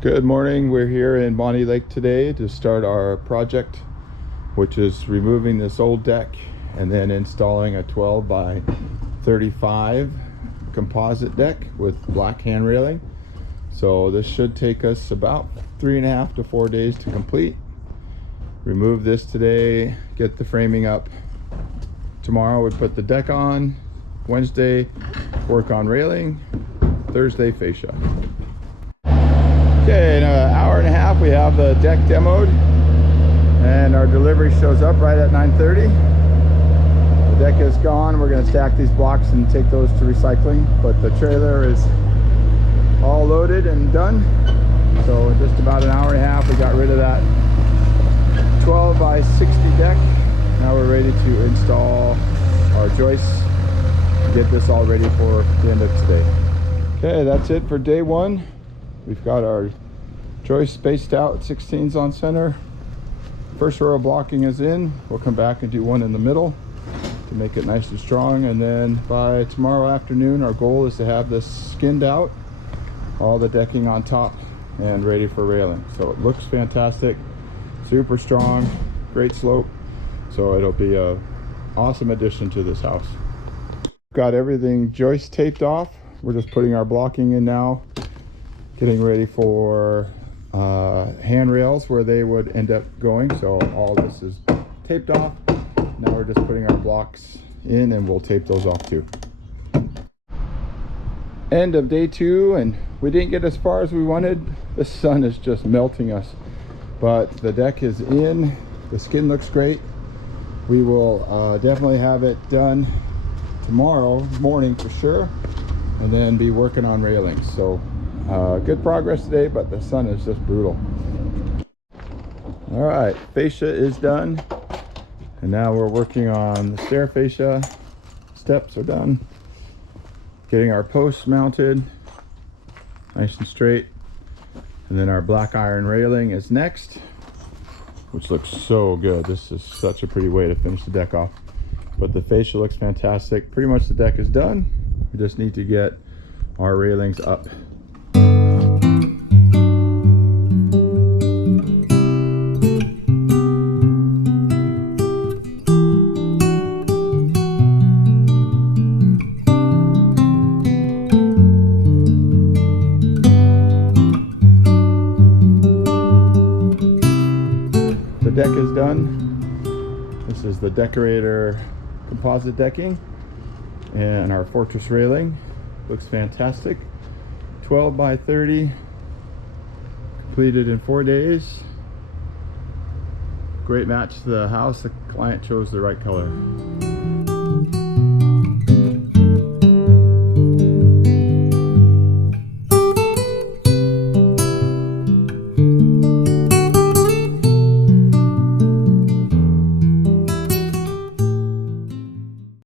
Good morning. We're here in Bonney Lake today to start our project, which is removing this old deck and then installing a 12 by 35 composite deck with black hand railing. So this should take us about 3.5 to 4 days to complete. Remove this today, get the framing up. Tomorrow we put the deck on. Wednesday work on railing. Thursday fascia. Okay, in an hour and a half we have the deck demoed and our delivery shows up right at 9:30. The deck is gone. We're going to stack these blocks and take those to recycling, but the trailer is all loaded and done. So in just about an hour and a half we got rid of that 12 by 60 deck. Now we're ready to install our joists and get this all ready for the end of today. Okay, that's it for day one. We've got our joist spaced out, 16s on center. First row of blocking is in. We'll come back and do one in the middle to make it nice and strong. And then by tomorrow afternoon, our goal is to have this skinned out, all the decking on top and ready for railing. So it looks fantastic, super strong, great slope. So it'll be a awesome addition to this house. Got everything joist taped off. We're just putting our blocking in now, getting ready for handrails where they would end up going. So all this is taped off. Now we're just putting our blocks in and we'll tape those off too. End of day two, and we didn't get as far as we wanted. The sun is just melting us, but the deck is in. The skin looks great. We will definitely have it done tomorrow morning for sure, and then be working on railings. So good progress today, but the sun is just brutal. All right, fascia is done, and now we're working on the stair fascia. Steps are done. Getting our posts mounted nice and straight, and then our black iron railing is next, which looks so good. This is such a pretty way to finish the deck off, but the fascia looks fantastic. Pretty much the deck is done. We just need to get our railings up. The deck is done. This is the Deckorator composite decking and our fortress railing. Looks fantastic. 12 by 30, completed in 4 days. Great match to the house. The client chose the right color.